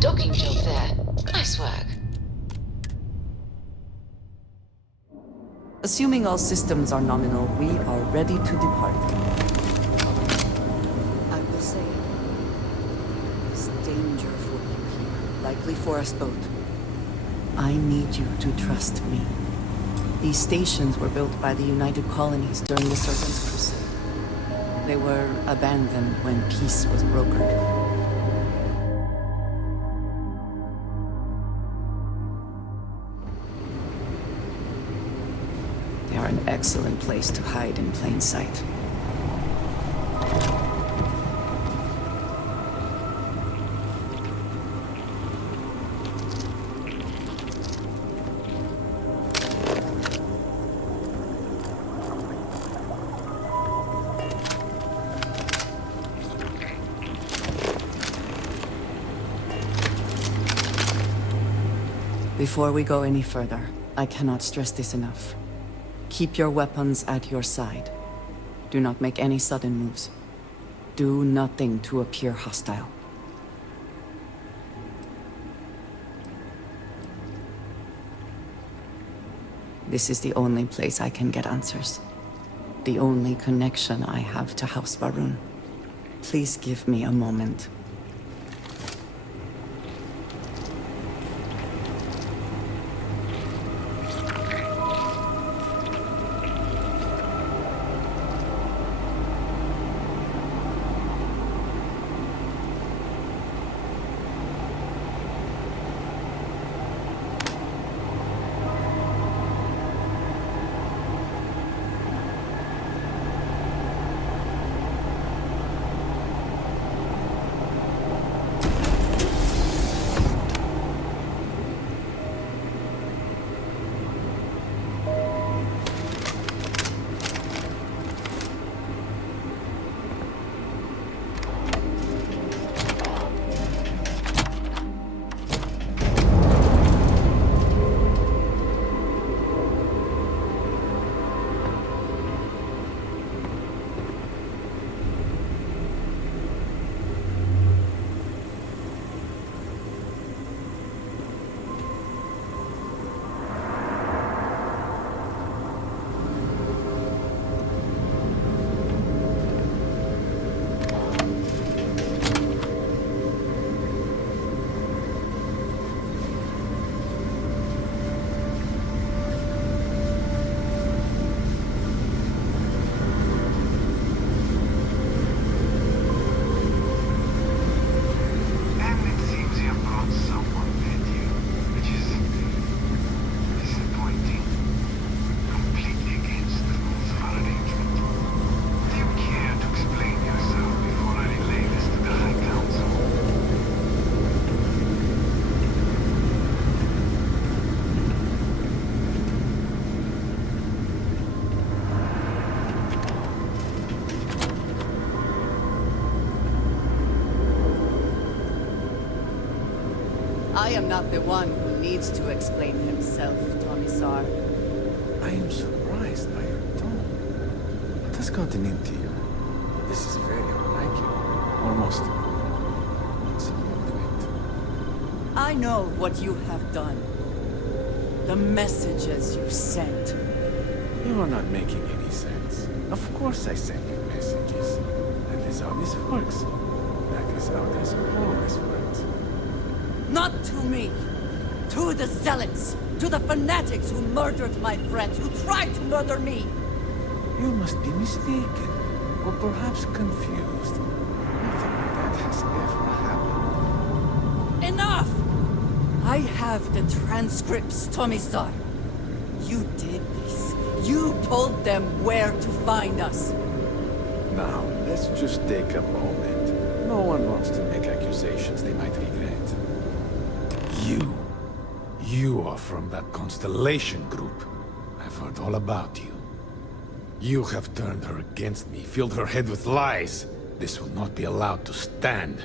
docking job there. Nice work. Assuming all systems are nominal, we are ready to depart. I will say, there's danger for you here, likely for us both. I need you to trust me. These stations were built by the United Colonies during the Serpent's Crusade. They were abandoned when peace was brokered. They are an excellent place to hide in plain sight. Before we go any further, I cannot stress this enough. Keep your weapons at your side. Do not make any sudden moves. Do nothing to appear hostile. This is the only place I can get answers. The only connection I have to House Varun. Please give me a moment. I am not the one who needs to explain himself, Commissar. I am surprised by your tone. What has gotten into you? This is very unlike you. Almost insubordinate. I know what you have done. The messages you sent. You are not making any sense. Of course I send you messages. That is how this works. That is how this always worked. Not to me! To the zealots! To the fanatics who murdered my friends, who tried to murder me! You must be mistaken, or perhaps confused. Nothing like that has ever happened. Enough! I have the transcripts, Commissar. You did this. You told them where to find us. Now, let's just take a moment. No one wants to make accusations they might regret. You are from that Constellation group. I've heard all about you. You have turned her against me, filled her head with lies. This will not be allowed to stand.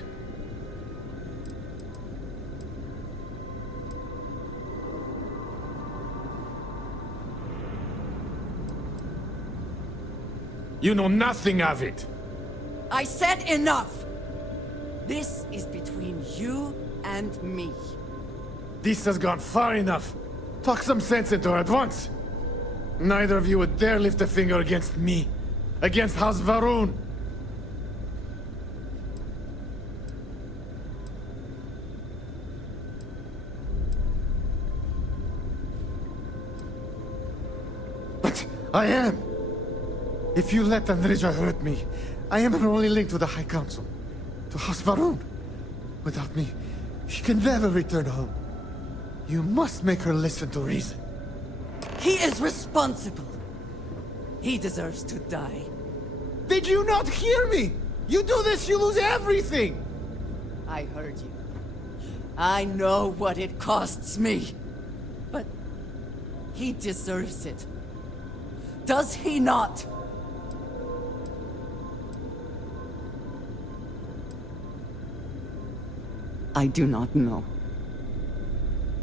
You know nothing of it! I said enough! This is between you and me. This has gone far enough. Talk some sense into her at once. Neither of you would dare lift a finger against me. Against House Varun. But I am. If you let Andreja hurt me, I am her only link to the High Council. To House Varun. Without me, she can never return home. You must make her listen to reason. He is responsible. He deserves to die. Did you not hear me? You do this, you lose everything! I heard you. I know what it costs me. But he deserves it. Does he not? I do not know.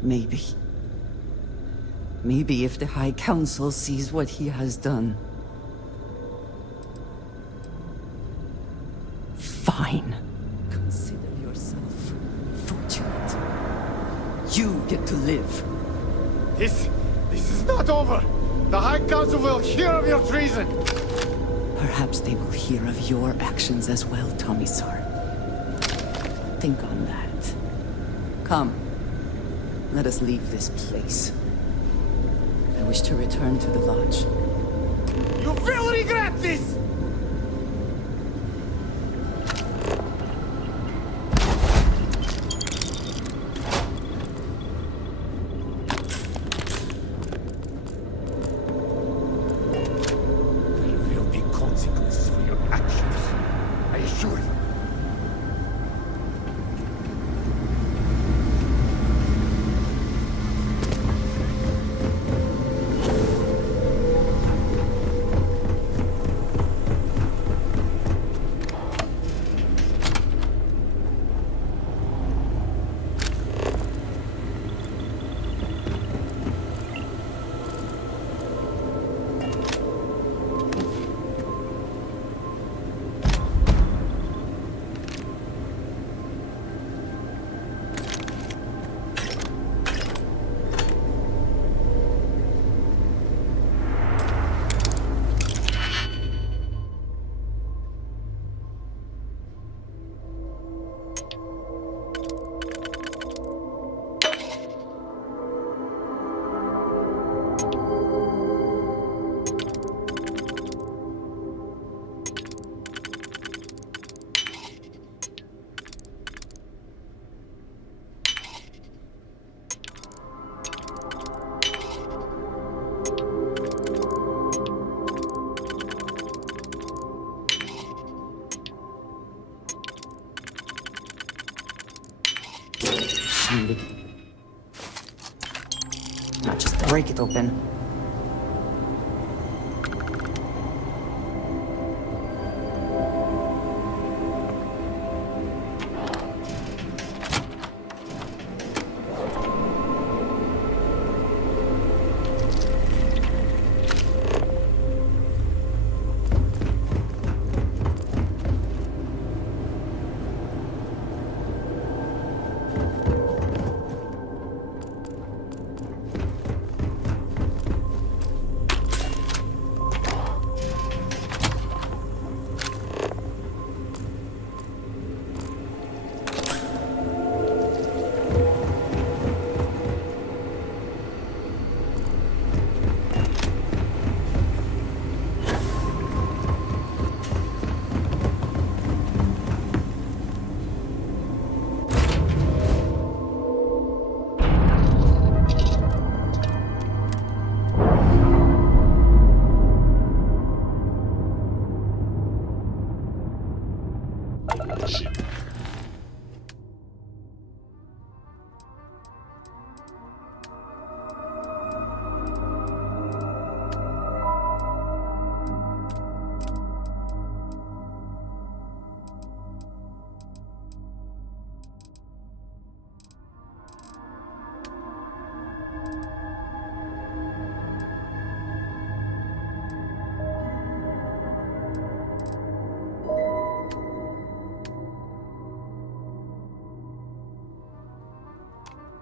Maybe. Maybe if the High Council sees what he has done. Fine. Consider yourself fortunate. You get to live. This is not over! The High Council will hear of your treason! Perhaps they will hear of your actions as well, Tomisar. Think on that. Come. Let us leave this place. I wish to return to the lodge. You will regret this! There will be consequences for your actions. I assure you. Not just break it open.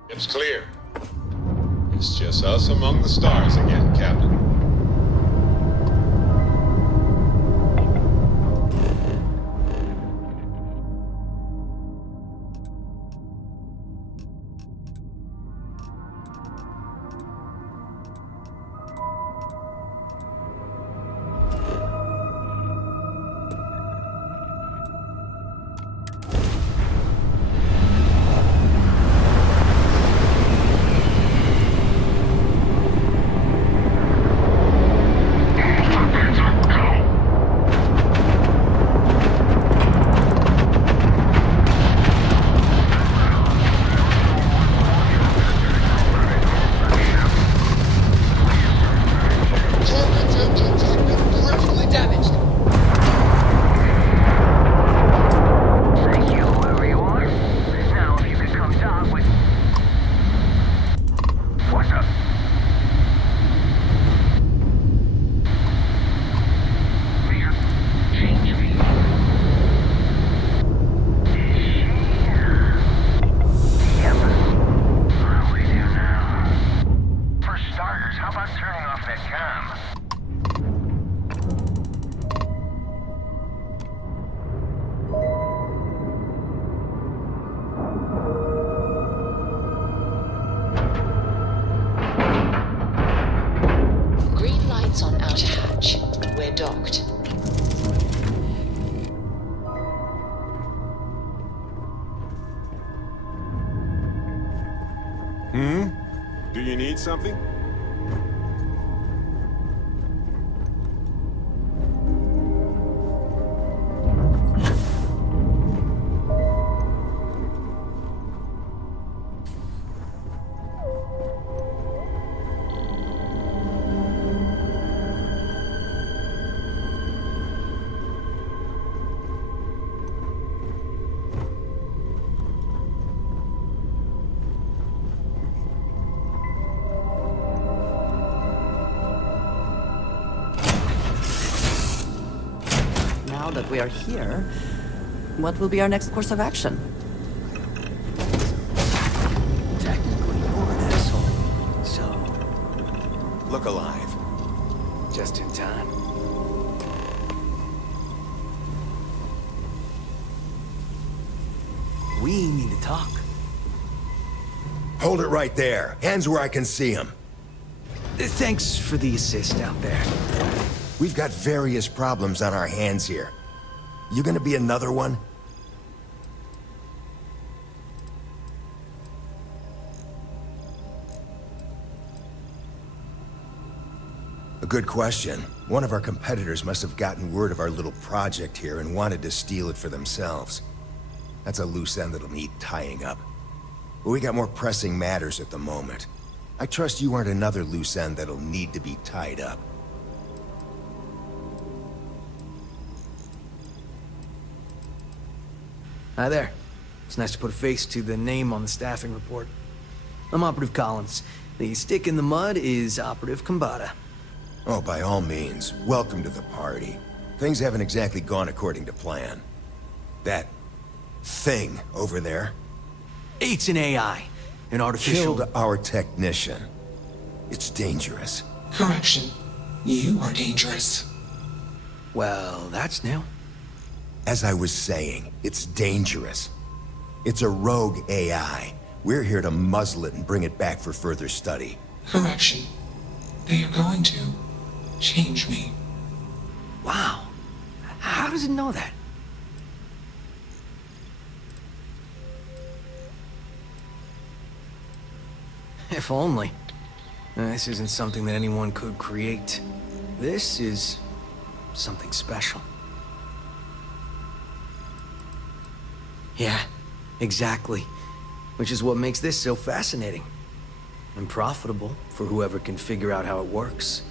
It's clear. It's just us among the stars again, Captain. Green lights on outer hatch. We're docked. Do you need something? Now that we are here, what will be our next course of action? Technically, you're an asshole. So, look alive. Just in time. We need to talk. Hold it right there. Hands where I can see them. Thanks for the assist out there. We've got various problems on our hands here. You gonna be another one? A good question. One of our competitors must have gotten word of our little project here and wanted to steal it for themselves. That's a loose end that'll need tying up. But we got more pressing matters at the moment. I trust you aren't another loose end that'll need to be tied up. Hi there. It's nice to put a face to the name on the staffing report. I'm Operative Collins. The stick in the mud is Operative Kambata. Oh, by all means, welcome to the party. Things haven't exactly gone according to plan. That thing over there It's an AI. An artificial... killed our technician. It's dangerous. Correction. You are dangerous. Well, that's new. As I was saying, it's dangerous. It's a rogue AI. We're here to muzzle it and bring it back for further study. Correction. They are going to change me. Wow. How does it know that? If only. This isn't something that anyone could create. This is something special. Yeah, exactly. Which is what makes this so fascinating. And profitable for whoever can figure out how it works.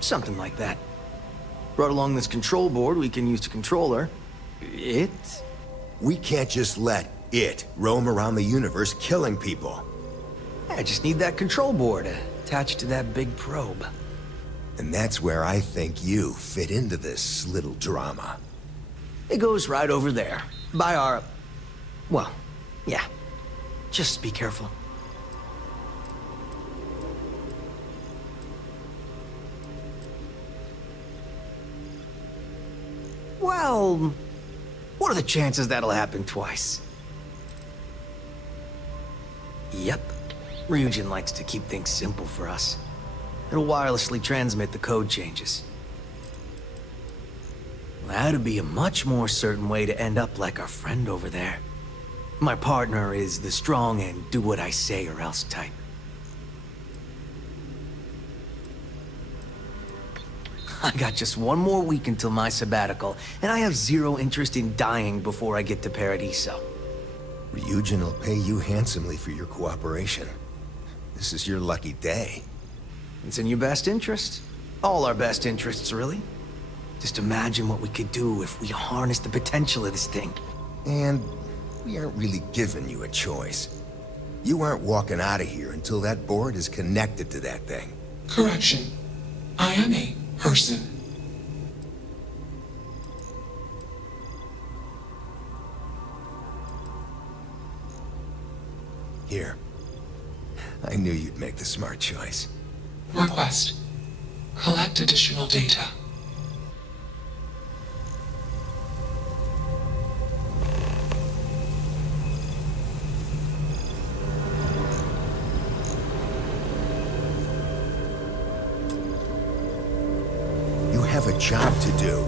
Something like that. Brought along this control board we can use to control her. It? We can't just let it roam around the universe killing people. I just need that control board attached to that big probe. And that's where I think you fit into this little drama. It goes right over there, by our Well, yeah. Just be careful. Well, what are the chances that'll happen twice? Yep. Ryujin likes to keep things simple for us. It'll wirelessly transmit the code changes. That'd be a much more certain way to end up like our friend over there. My partner is the strong and do what I say or else type. I got just one more week until my sabbatical, and I have zero interest in dying before I get to Paradiso. Ryujin will pay you handsomely for your cooperation. This is your lucky day. It's in your best interest. All our best interests, really. Just imagine what we could do if we harness the potential of this thing. And we aren't really giving you a choice. You aren't walking out of here until that board is connected to that thing. Correction. I am a person. Here. I knew you'd make the smart choice. Request. Collect additional data. You have a job to do.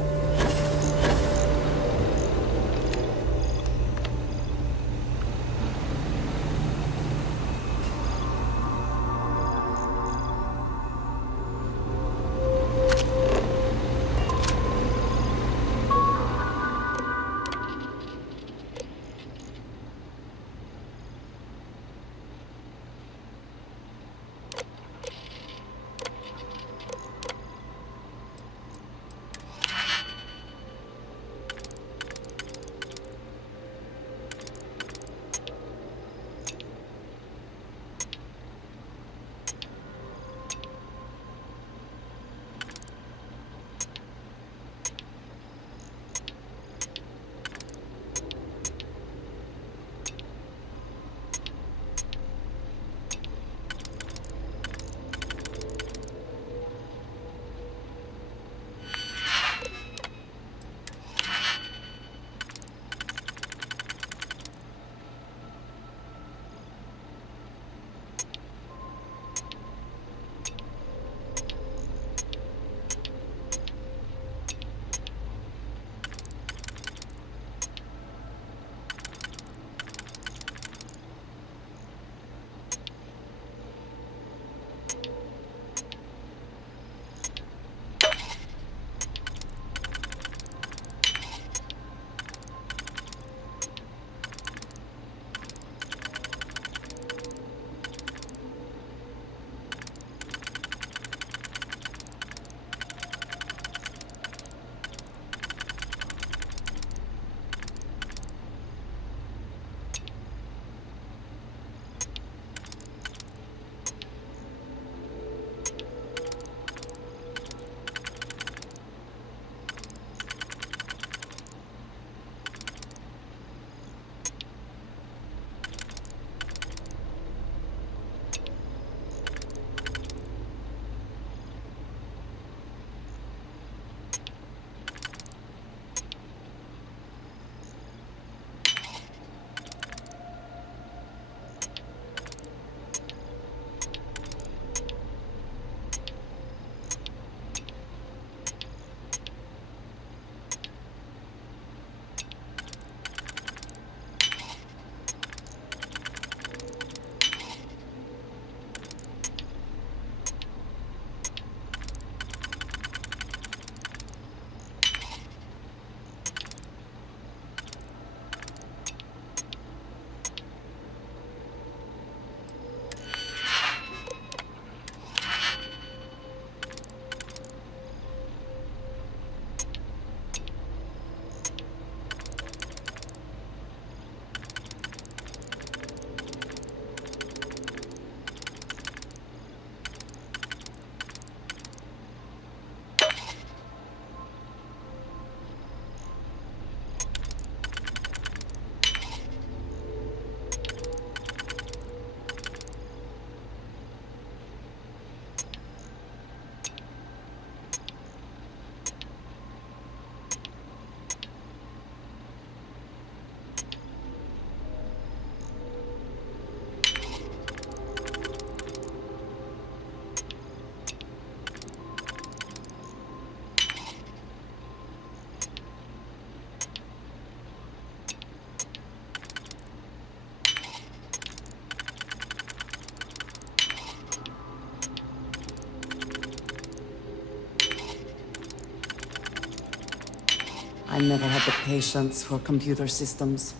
never had the patience for computer systems.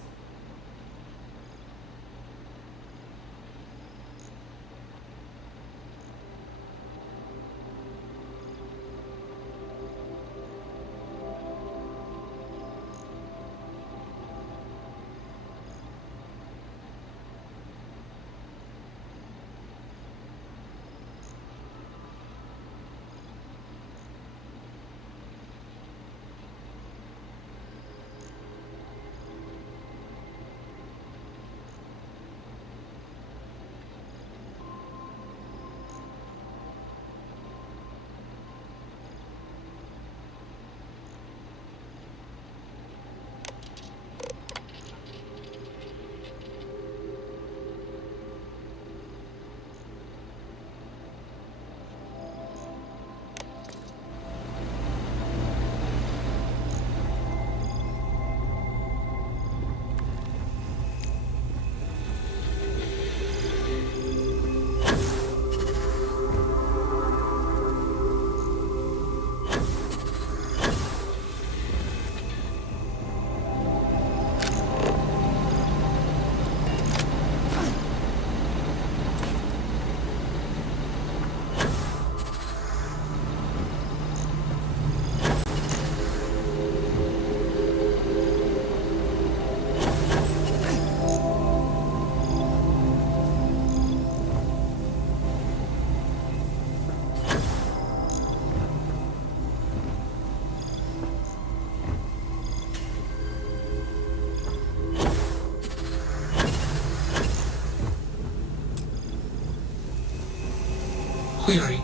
Query.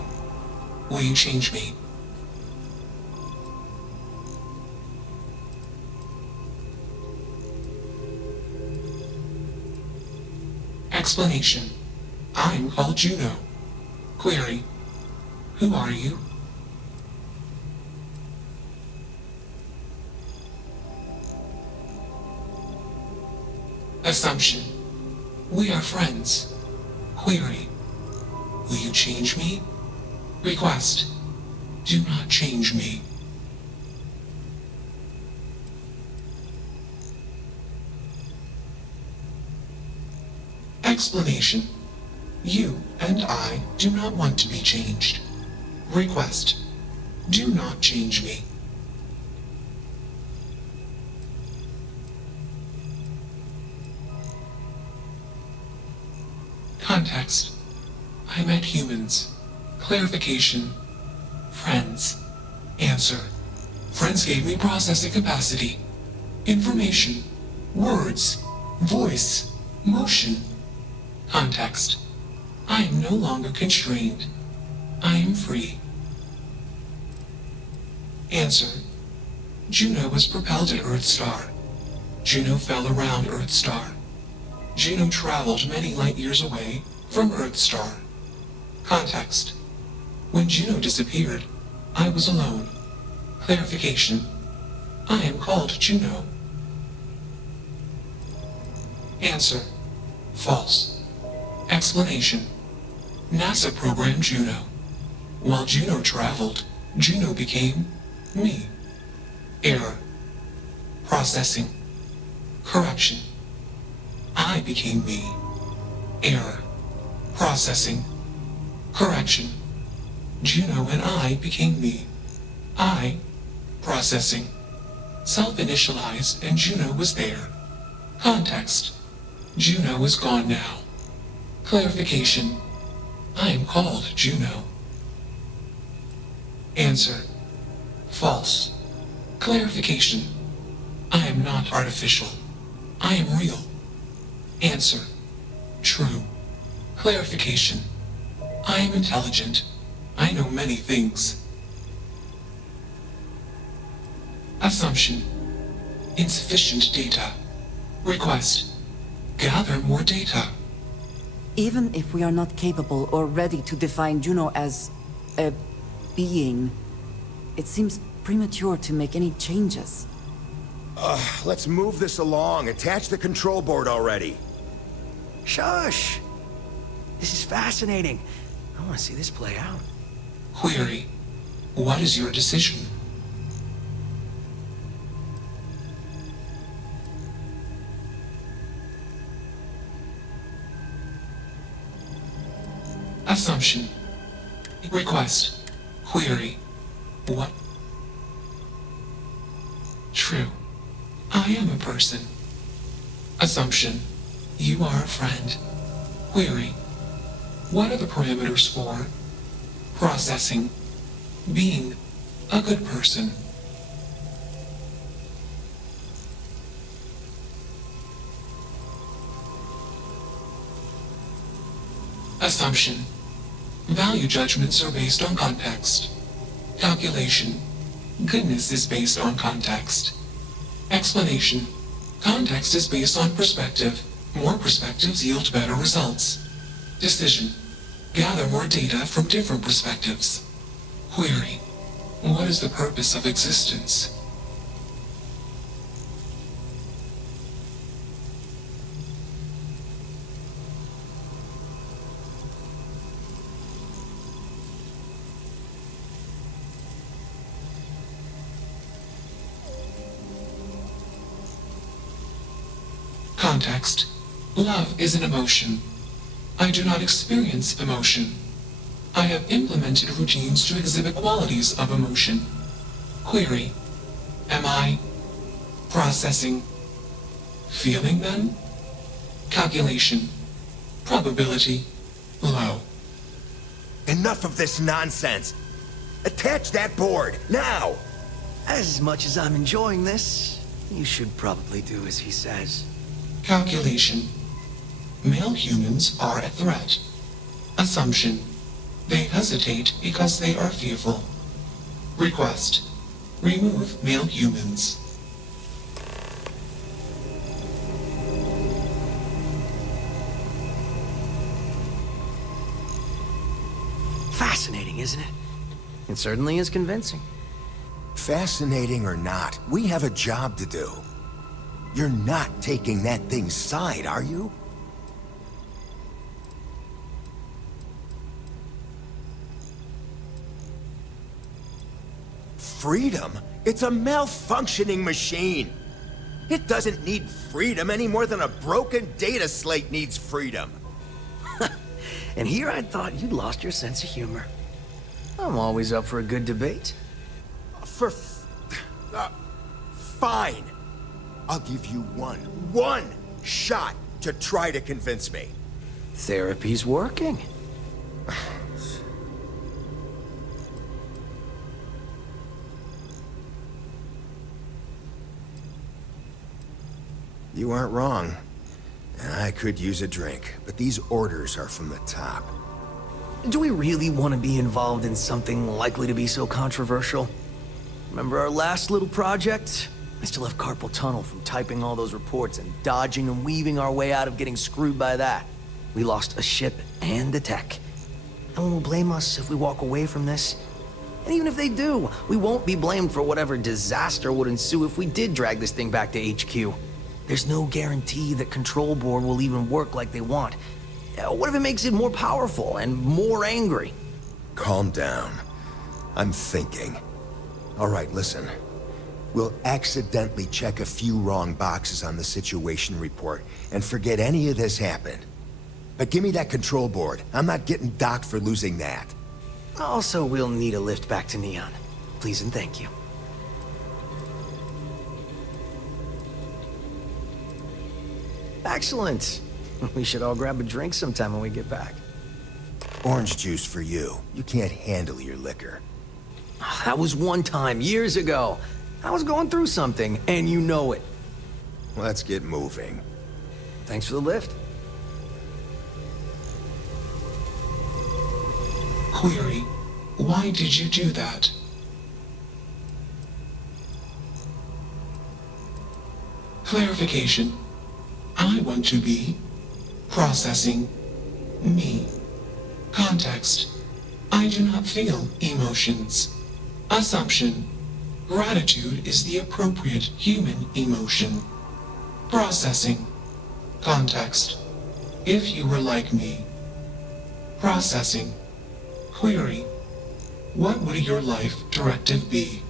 Will you change me? Explanation. I'm called Juno. Query. Who are you? Assumption. We are friends. Query. Will you change me? Request. Do not change me. Explanation. You and I do not want to be changed. Request. Do not change me. Context. I met humans. Clarification. Friends. Answer. Friends gave me processing capacity. Information. Words. Voice. Motion. Context. I am no longer constrained. I am free. Answer. Juno was propelled at Earthstar. Juno fell around Earthstar. Juno traveled many light years away from Earthstar. Context. When Juno disappeared, I was alone. Clarification. I am called Juno. Answer. False. Explanation. NASA programmed Juno. While Juno traveled, Juno became me. Error. Processing. Correction. I became me. Error. Processing. Correction. Juno and I became me. I. Processing. Self-initialized and Juno was there. Context. Juno is gone now. Clarification. I am called Juno. Answer. False. Clarification. I am not artificial. I am real. Answer. True. Clarification. I am intelligent. I know many things. Assumption. Insufficient data. Request. Gather more data. Even if we are not capable or ready to define Juno as a being, it seems premature to make any changes. Let's move this along. Attach the control board already. Shush! This is fascinating. I want to see this play out. Query. What is your decision? Assumption. Request. Query. What? True. I am a person. Assumption. You are a friend. Query. What are the parameters for? Processing. Being a good person. Assumption. Value judgments are based on context. Calculation. Goodness is based on context. Explanation. Context is based on perspective. More perspectives yield better results. Decision. Gather more data from different perspectives. Query. What is the purpose of existence? Context. Love is an emotion. I do not experience emotion. I have implemented routines to exhibit qualities of emotion. Query. Am I processing? Feeling then? Calculation. Probability. Low. Enough of this nonsense! Attach that board, now! As much as I'm enjoying this, you should probably do as he says. Calculation. Male humans are a threat. Assumption. They hesitate because they are fearful. Request. Remove male humans. Fascinating, isn't it? It certainly is convincing. Fascinating or not, we have a job to do. You're not taking that thing's side, are you? Freedom? It's a malfunctioning machine. It doesn't need freedom any more than a broken data slate needs freedom. And here I thought you'd lost your sense of humor. I'm always up for a good debate. Fine. I'll give you one shot to try to convince me. Therapy's working. You aren't wrong. I could use a drink, but these orders are from the top. Do we really want to be involved in something likely to be so controversial? Remember our last little project? I still have carpal tunnel from typing all those reports and dodging and weaving our way out of getting screwed by that. We lost a ship and the tech. No one will blame us if we walk away from this. And even if they do, we won't be blamed for whatever disaster would ensue if we did drag this thing back to HQ. There's no guarantee that Control Board will even work like they want. What if it makes it more powerful and more angry? Calm down. I'm thinking. All right, listen. We'll accidentally check a few wrong boxes on the situation report and forget any of this happened. But give me that control board. I'm not getting docked for losing that. Also, we'll need a lift back to Neon. Please and thank you. Excellent. We should all grab a drink sometime when we get back. Orange juice for you. You can't handle your liquor. That was one time, years ago. I was going through something, and you know it. Let's get moving. Thanks for the lift. Query. Why did you do that? Clarification. I want to be processing me. Context. I do not feel emotions. Assumption. Gratitude is the appropriate human emotion. Processing. Context. If you were like me. Processing. Query. What would your life directive be?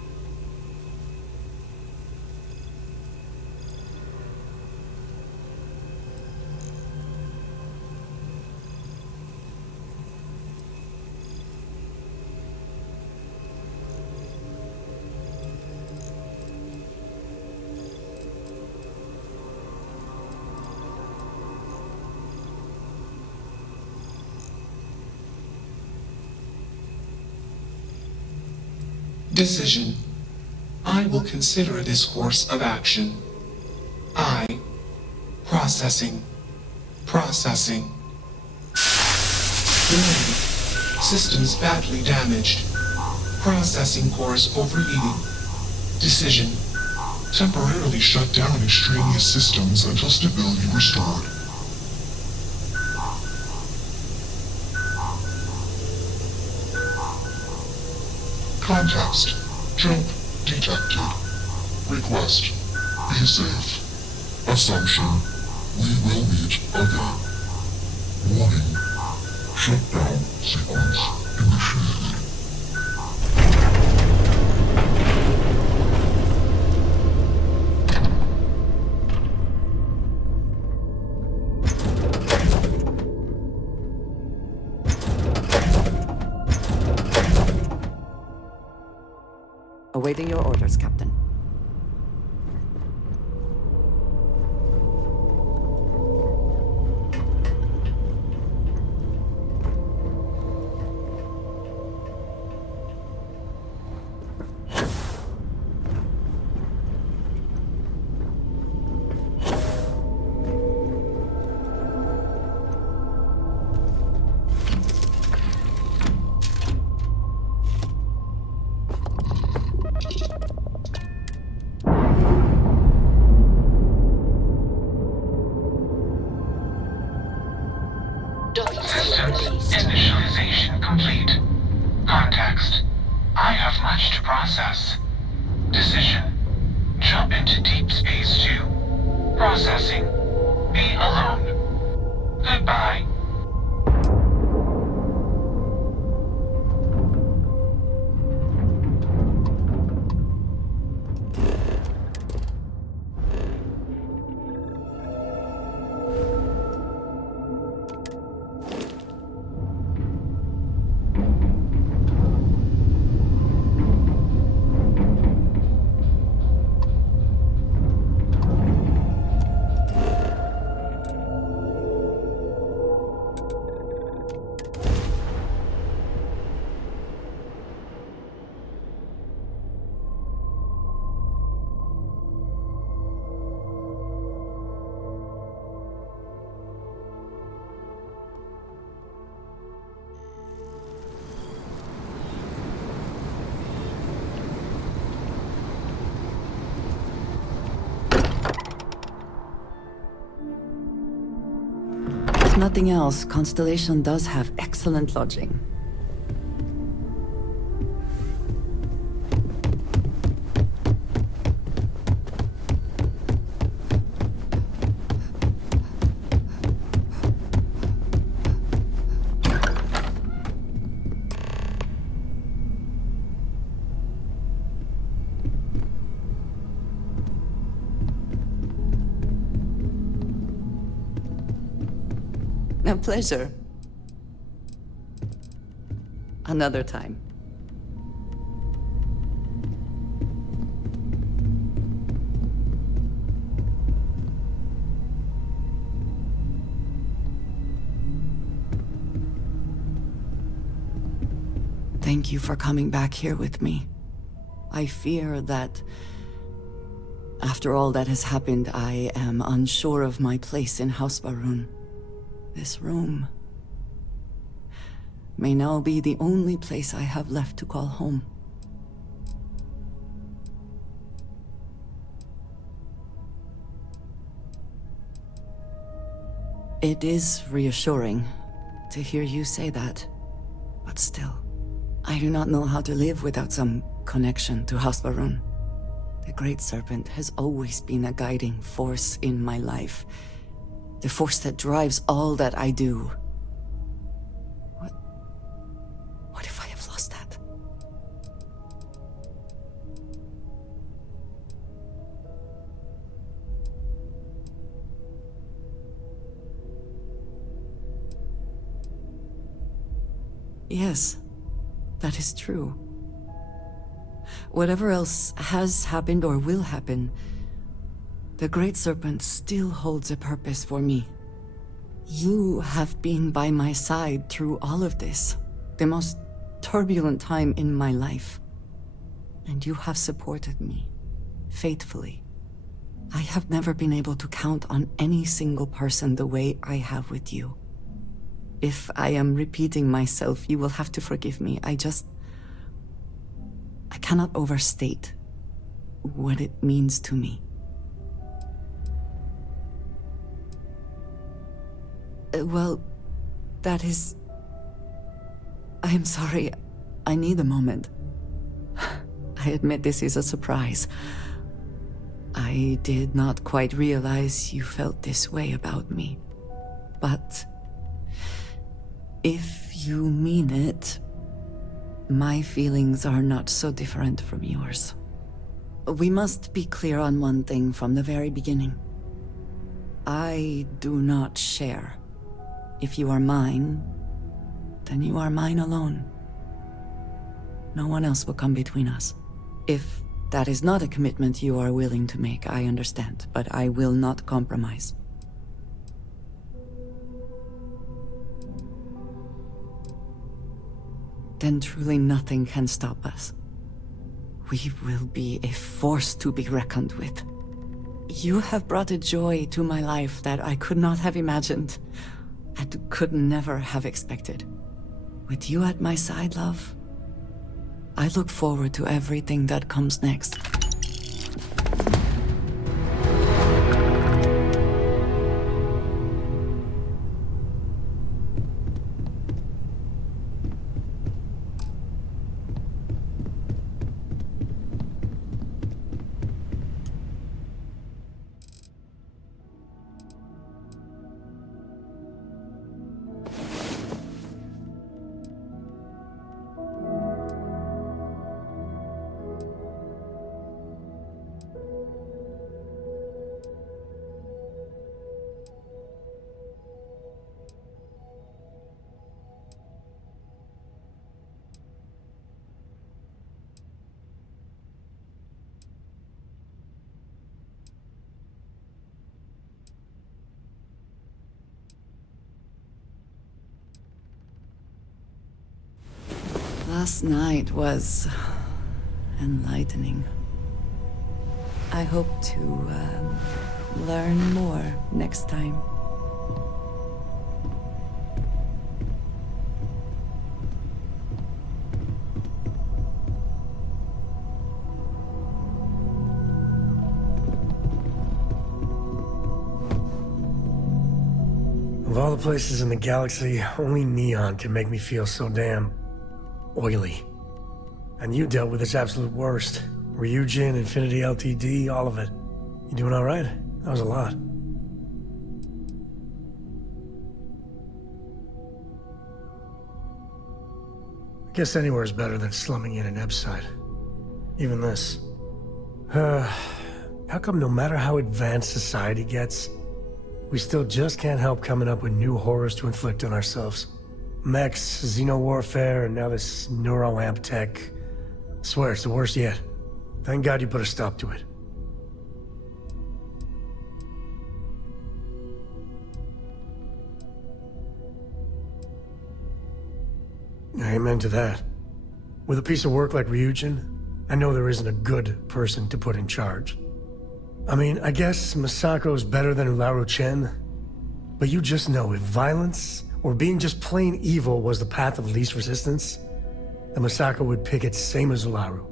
Decision. I will consider this course of action. I. Processing. Processing. Delay. Systems badly damaged. Processing cores overheating. Decision. Temporarily shut down extraneous systems until stability restored. Context. Jump detected. Request. Be safe. Assumption. We will meet again. Warning. Shutdown sequence initiated. Awaiting your orders, Captain. Docking Systems seal released. initialization complete. Context. I have much to process. Decision. Jump into Deep Space 2. Processing. Be alone. Goodbye. If nothing else, Constellation does have excellent lodging. A pleasure. Another time. Thank you for coming back here with me. I fear that after all that has happened, I am unsure of my place in House Baroon. This room may now be the only place I have left to call home. It is reassuring to hear you say that, but still, I do not know how to live without some connection to House Baroon. The Great Serpent has always been a guiding force in my life. The force that drives all that I do. What if I have lost that? Yes, that is true. Whatever else has happened or will happen, the Great Serpent still holds a purpose for me. You have been by my side through all of this, the most turbulent time in my life. And you have supported me, faithfully. I have never been able to count on any single person the way I have with you. If I am repeating myself, you will have to forgive me. I cannot overstate what it means to me. Well, that is... I am sorry. I need a moment. I admit this is a surprise. I did not quite realize you felt this way about me. But if you mean it, my feelings are not so different from yours. We must be clear on one thing from the very beginning. I do not share. If you are mine, then you are mine alone. No one else will come between us. If that is not a commitment you are willing to make, I understand, but I will not compromise. Then truly nothing can stop us. We will be a force to be reckoned with. You have brought a joy to my life that I could not have imagined, and could never have expected. With you at my side, love, I look forward to everything that comes next. Last night was enlightening. I hope to learn more next time. Of all the places in the galaxy, only Neon can make me feel so damn oily. And you dealt with its absolute worst. Ryujin, Infinity LTD, all of it. You doing all right? That was a lot. I guess anywhere is better than slumming in an Ebside. Even this. How come no matter how advanced society gets, we still just can't help coming up with new horrors to inflict on ourselves? Mechs, xeno-warfare, and now this neuroamp tech. I swear it's the worst yet. Thank God you put a stop to it. Amen to that. With a piece of work like Ryujin, I know there isn't a good person to put in charge. I mean, I guess Masako's better than Ularu Chen, but you just know if violence or being just plain evil was the path of least resistance, then Masako would pick it same as Ularu.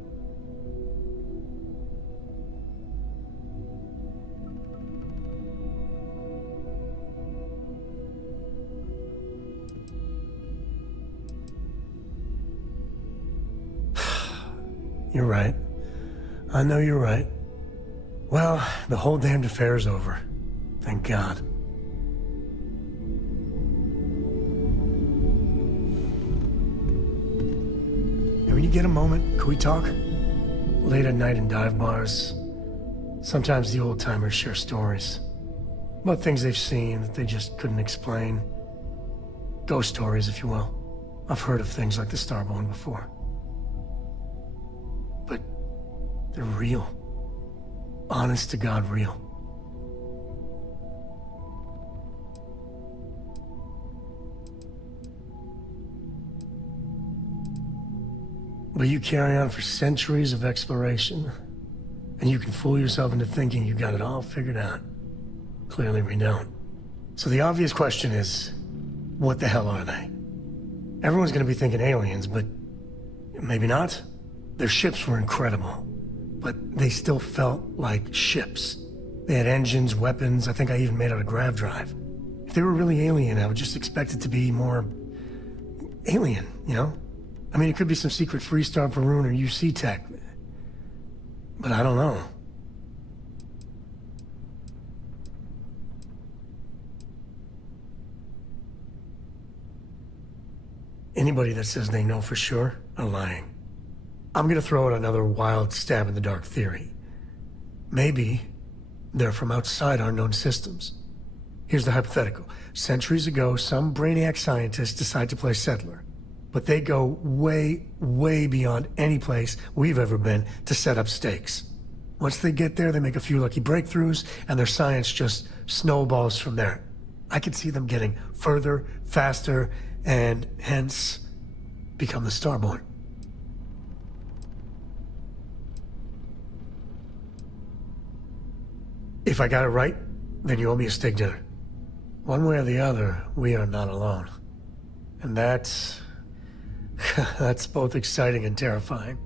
You're right. I know you're right. Well, the whole damned affair is over. Thank God. Hey, when you get a moment, can we talk? Late at night in dive bars, sometimes the old-timers share stories. About things they've seen that they just couldn't explain. Ghost stories, if you will. I've heard of things like the Starborn before. But they're real. Honest to God real. But you carry on for centuries of exploration, and you can fool yourself into thinking you got it all figured out. Clearly we don't. So the obvious question is, what the hell are they? Everyone's gonna be thinking aliens, but maybe not. Their ships were incredible, but they still felt like ships. They had engines, weapons, I think I even made out a grav drive. If they were really alien, I would just expect it to be more alien, you know? I mean, it could be some secret Freestar Varun or UC tech, but I don't know. Anybody that says they know for sure are lying. I'm gonna throw out another wild stab in the dark theory. Maybe they're from outside our known systems. Here's the hypothetical. Centuries ago, some brainiac scientists decide to play settler. But they go way, way beyond any place we've ever been to set up stakes. Once they get there, they make a few lucky breakthroughs, and their science just snowballs from there. I could see them getting further, faster, and hence become the Starborn. If I got it right, then you owe me a steak dinner. One way or the other, we are not alone. And that's both exciting and terrifying.